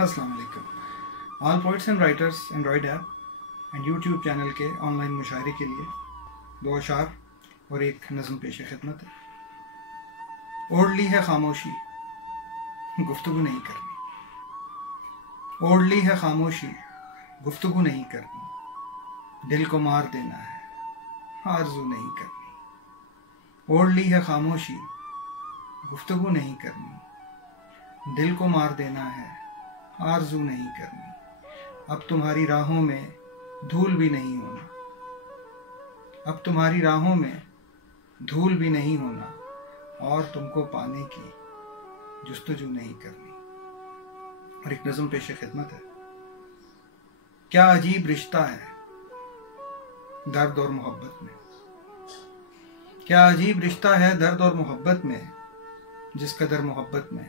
السلام علیکم. All poets and writers android app and YouTube channel کے آن لائن مشاعرے کے لیے دو اشعار اور ایک نظم پیش خدمت ہے. اوڑھ لی ہے خاموشی گفتگو نہیں کرنی. اوڑھ لی ہے خاموشی گفتگو نہیں کرنی. دل کو مار دینا ہے آرزو نہیں کرنی. اوڑھ لی ہے خاموشی گفتگو نہیں کرنی. دل کو مار دینا ہے آرزو نہیں کرنی. اب تمہاری راہوں میں دھول بھی نہیں ہونا. اب تمہاری راہوں میں دھول بھی نہیں ہونا اور تم کو پانے کی جستجو نہیں کرنی. اور ایک نظم پیش خدمت ہے. کیا عجیب رشتہ ہے درد اور محبت میں. کیا عجیب رشتہ ہے درد اور محبت میں. جس قدر محبت میں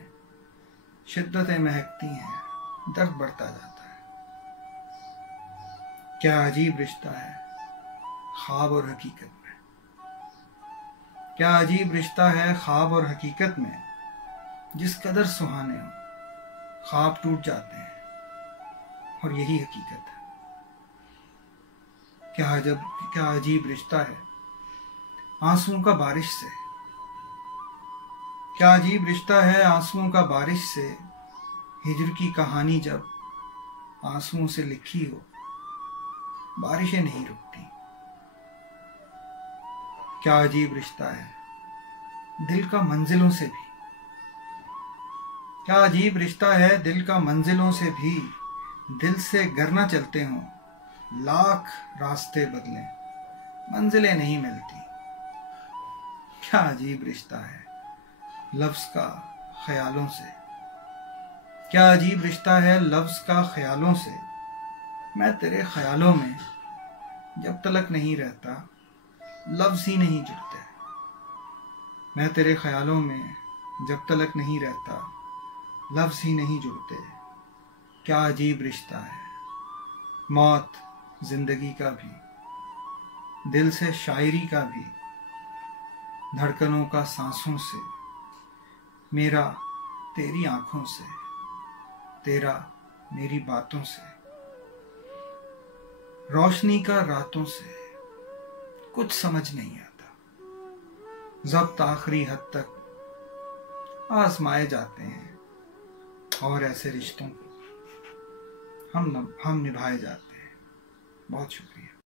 شدتیں مہکتی ہیں درد بڑھتا جاتا ہے. کیا عجیب رشتہ ہے خواب اور حقیقت میں. کیا عجیب رشتہ ہے خواب اور حقیقت میں. جس قدر سہانے ہوں خواب ٹوٹ جاتے ہیں اور یہی حقیقت ہے. کیا عجیب رشتہ ہے آنسوؤں کا بارش سے. کیا عجیب رشتہ ہے آنسوؤں کا بارش سے. ہجر کی کہانی جب آنسوؤں سے لکھی ہو بارشیں نہیں رکتی. کیا عجیب رشتہ ہے دل کا منزلوں سے بھی. کیا عجیب رشتہ ہے دل کا منزلوں سے بھی. دل سے گر نہ چلتے ہوں لاکھ راستے بدلیں منزلیں نہیں ملتی. کیا عجیب رشتہ ہے لفظ کا خیالوں سے. کیا عجیب رشتہ ہے لفظ کا خیالوں سے. میں تیرے خیالوں میں جب تلک نہیں رہتا لفظ ہی نہیں جڑتے. میں تیرے خیالوں میں جب تلک نہیں رہتا لفظ ہی نہیں جڑتے. کیا عجیب رشتہ ہے موت زندگی کا بھی دل سے شاعری کا بھی. دھڑکنوں کا سانسوں سے میرا تیری آنکھوں سے تیرا میری باتوں سے. روشنی کا راتوں سے کچھ سمجھ نہیں آتا. ضبط آخری حد تک آزمائے جاتے ہیں اور ایسے رشتوں کو ہم نبھائے جاتے ہیں. بہت شکریہ.